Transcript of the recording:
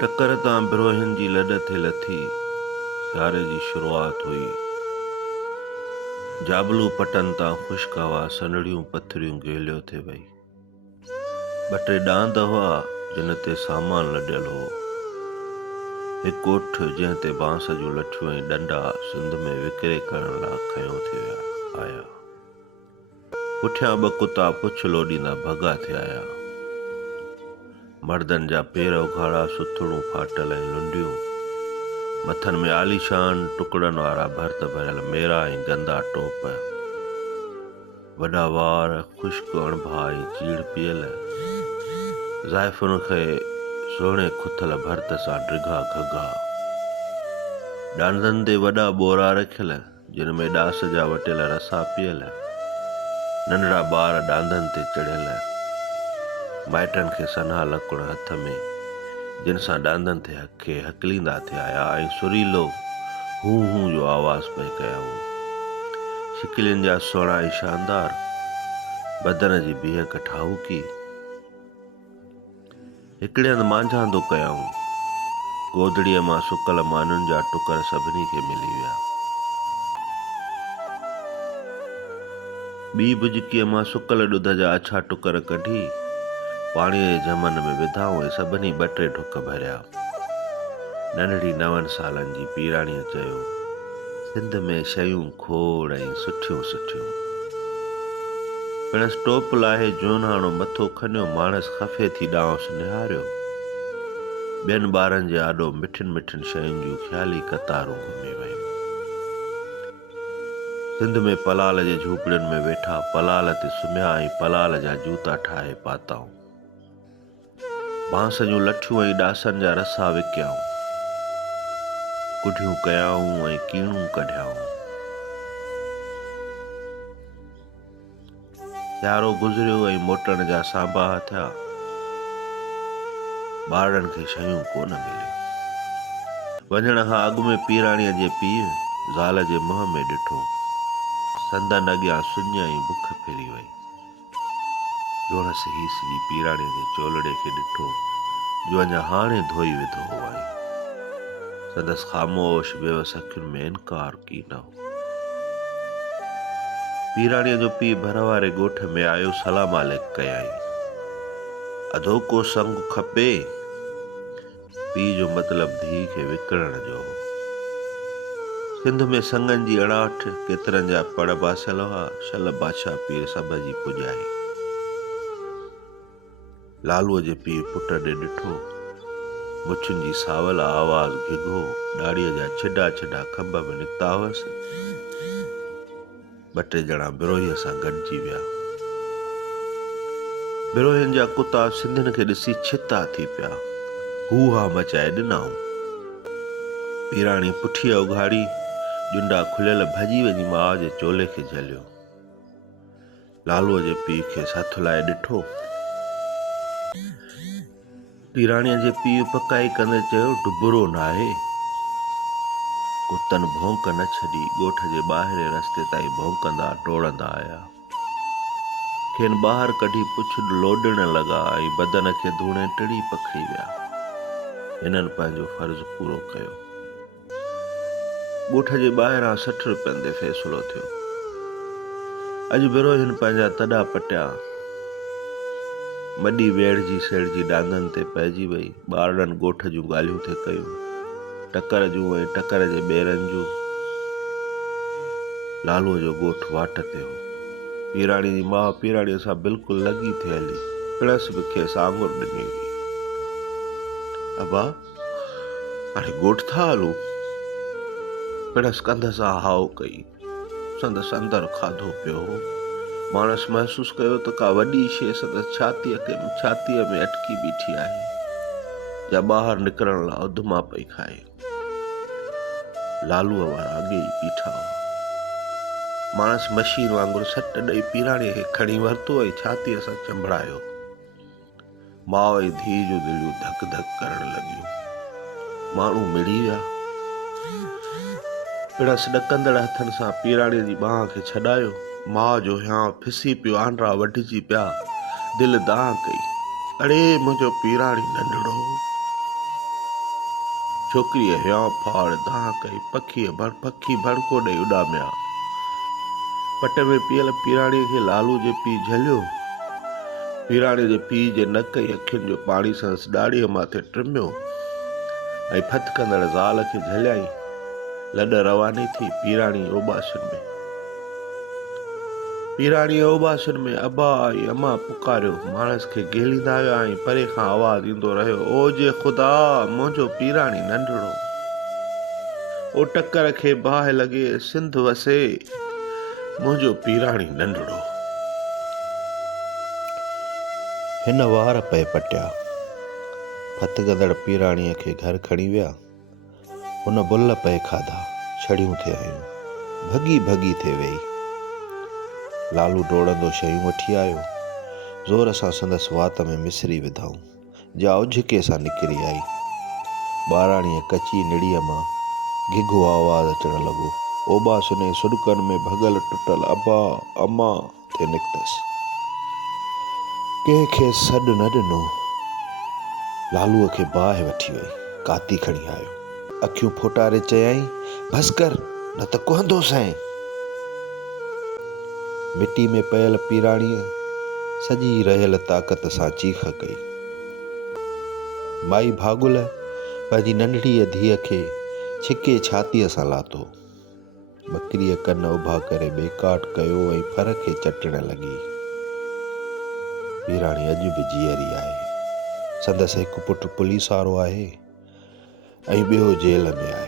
टकर तां बिरोहिन जी लॾ थे लथी, सियारे जी शुरुआत हुई। जाबलू पटन तां ख़ुश्क हवा सनड़ियूं पथरियूं गेलियो थे वई। ॿ टे ॾांद हुआ जिन ते सामान लॾियल हो। हिकु उठ जंहिं ते बांस जूं लठियूं ऐं ॾंडा सिंध में विकिरे करण लाइ खयों थे आया। पुठियां ॿ कुता पुछ लोॾींदा भॻा थे आया। मर्दनि जा पेर उघाड़ा, सुथड़ूं फाटल ऐं लुंडियूं, मथनि में आलीशान टुकड़नि वारा भर्त भरियल मेरा ऐं गंदा टोप, वॾा वार, ख़ुश्क अणभा ऐं चीड़ पियल, ज़ाइफ़ुनि खे सुहिणे खुथल भर्त सां ड्रिघा घघा, ॾांदनि ते वॾा ॿोरा रखियल जिन में ॾास जा वटियल रसा पियल, नंढड़ा ॿार ॾांदनि ते चढ़ियल, माइटनि खे सन्हा लकुड़ हथ में जिन सां ॾांदनि ते खे हकलींदा थे आया ऐं सुरीलो हूं हूं जो आवाज़ पई कयूं। शिकिलियुनि जा सुहिणा ऐं शानदार, बदन जी बीहक ठाहूकी, हिकिड़े हंधि मांझांदो कयूं। गोदड़ीअ मां सुकल मानुनि जा टुकर सभिनी खे मिली विया। ॿी बुजकीअ मां सुकल ॾुध जा अछा टुकर कढी पाणीअ जे झमन में विधाऊं ऐं सभिनी ॿ टे ढुक भरिया। नंढड़ी 9 सालनि जी पीराणीअ चयो, सिंध में शयूं खोड़ ऐं सुठियूं सुठियूं। पिणसि टोप लाहे जोनाणो मथो खनियो, माणस खफ़े थी ॾांहुंसि निहारियो। ॿियनि ॿारनि जे आॾो मिठियुनि मिठियुनि शयुनि जूं ख़्याली कतारूं घुमी वयूं। सिंध में पलाल जे झूपड़ियुनि में वेठा, पलाल ते सुम्हिया ऐं पलाल जा जूता ठाहे पाताऊं। बांस जूं लठियूं ऐं ॾासनि जा रसा विकियाऊं, कुढियूं कयाऊं ऐं कीणूं कढियाऊं। सियारो गुज़रियो ऐं मोटण जा सांबा थिया, ॿारनि खे शयूं कोन मिलियूं। वञण खां अॻु में पीराणीअ जे पीउ ज़ाल जे मुंहं में ॾिठो, संदनि अॻियां सुञ ऐं बुख फिरी वई। जोणस हीस जी पीराणीअ जे चोलड़े खे ॾिठो जो अञा हाणे धोई विधो हो आई। संदसि ख़ामोश बेवस अखियुनि में इनकार की न हो। पीराणीअ जो पीउ भर वारे ॻोठ में आयो, सलाम आलेक कयाई। अधो को संग खपे? पीउ जो मतिलब धीउ खे विकिणण जो हो। सिंध में संगनि जी अड़ाहठ, केतिरनि जा पड़ बासियल हुआ। शल बादशाह पीर सभ जी पुॼाए। लालूअ जे पीउ पुट ॾे ॾिठो, मुछुनि जी सावल आवाज़ घिघो, ॾाड़ीअ जा छिडा छिडा खंभ में निकिता हुअसि। 2-3 ॼणा बिरोहीअ सां गॾिजी विया। बिरोहियुनि जा कुता सिंधियुनि खे ॾिसी छिता थी पिया, हू हा मचाए ॾिनाऊं। पीराणी पुठीअ उघाड़ी, जुंडा खुलियल भॼी वञी माउ जे चोले खे झलियो। लालूअ जे पीउ खे हथ लाइ ॾिठो। पीराणीअ जे पीउ पकाई कंदे चयो, डुबरो नाहे। कुतनि भौंक न छॾी, ॻोठ जे ॿाहिरे रस्ते ताईं भौंकंदा टोड़ंदा आया। खेनि ॿाहिरि कढी पुछ लोॾण लॻा ऐं बदन खे धूणे टिड़ी पखड़ी विया। हिननि पंहिंजो फर्ज़ पूरो कयो। ॻोठ जे ॿाहिरां 60 रुपयनि ते फ़ैसिलो थियो। अॼु बिरोहियुनि पंहिंजा तॾा पटिया, मॾी वेड़जी सेड़जी ॾांदनि ते पइजी वई। ॿारनि ॻोठ जूं ॻाल्हियूं थे कयूं, टकर जूं ऐं टकर जे ॿेरनि जूं। लालूअ जो ॻोठ वाट ते हो। पीराणी जी माउ पीराणीअ सां बिल्कुलु लॻी थे हली, पिणसि बि खेसि आङुर ॾिनी हुई। अबा, हाणे ॻोठ था हलूं? पिणसि कंध सां हाउ कई। संदसि अंदरि खाधो पियो हो। माणस महसूस कयो त का वॾी शइ संदसि छातीअ में अटकी बीठी आहे, या ॿाहिरि निकिरण लाइ उधमा पई खाए। लालूअ वारा अॻे ई बीठा हुआ। माणस मशीन वांगुरु सट ॾेई पीराणीअ खे खणी वरितो ऐं छातीअ सां चंबड़ायो। माउ ऐं धीउ जूं दिलियूं धक धक करण लॻियूं। माण्हू मिड़ी विया। पिणसि ॾकंदड़ हथनि सां पीराणीअ जी बांह खे छॾायो। माउ जो हियांउ फिसी पियो, आंड्रा वढिजी पिया, दिलि दांह कई। अड़े मुंहिंजो पीराणी नंढड़ो। छोकिरीअ हियांउ फाड़ दाह कई, पखी भड़को ॾेई उॾामिया। पट में पियल पीराणीअ खे लालू जे पीउ झलियो। पीराणीअ जे पीउ जे नक ऐं अखियुनि जो पाणी संदसि ॾाड़ीअ माथे टिमियो ऐं फत कंदड़ ज़ाल खे झलियाई। लॾ रवानी थी पीराणीअ ओबाशन में अबा ऐं अमा पुकारियो। माणस खे गेलींदा विया ऐं परे खां आवाज़ ईंदो रहियो, ओ जे ख़ुदा, मुंहिंजो पीराणी नंढड़ो। ओ टकर खे बाहि लॻे, सिंध वसे, मुंहिंजो पीराणी नंढड़ो। हिन वार पए पटिया। फत कंदड़ पीराणीअ खे घर खणी विया। हुन बुल पए खाधा, छड़ियूं थे आयूं, भॻी भॻी थे वेही। लालू डोड़ंदो शयूं वठी आयो। ज़ोर सां संदसि वात में मिसरी विधाऊं, जा उझके सां निकिरी आई। ॿाराणीअ कची निड़ीअ मां गिघो आवाज़ अचण लॻो। ओबासुने सुॾकनि में भॻल टुटल अबा अमा थे निकितसि। कंहिंखे सॾु न ॾिनो। लालूअ खे बाहि वठी वई, काती खणी आयो। अखियूं फोटारे चयाईं, बसि कर, न त कुहंदो सैं। मिटी में पयल पीराणीअ सॼी रहियल ताक़त सां चीख कई। माई भागुल पंहिंजी नंढड़ीअ धीअ खे छिके छातीअ सां लाथो। बकरीअ कन उभा करे बेकाट कयो ऐं फर खे चटण लॻी। पीराणी अॼु बि जीअरी आहे। संदसि हिकु पुटु पुलिस वारो आहे ऐं ॿियो जेल में आहे।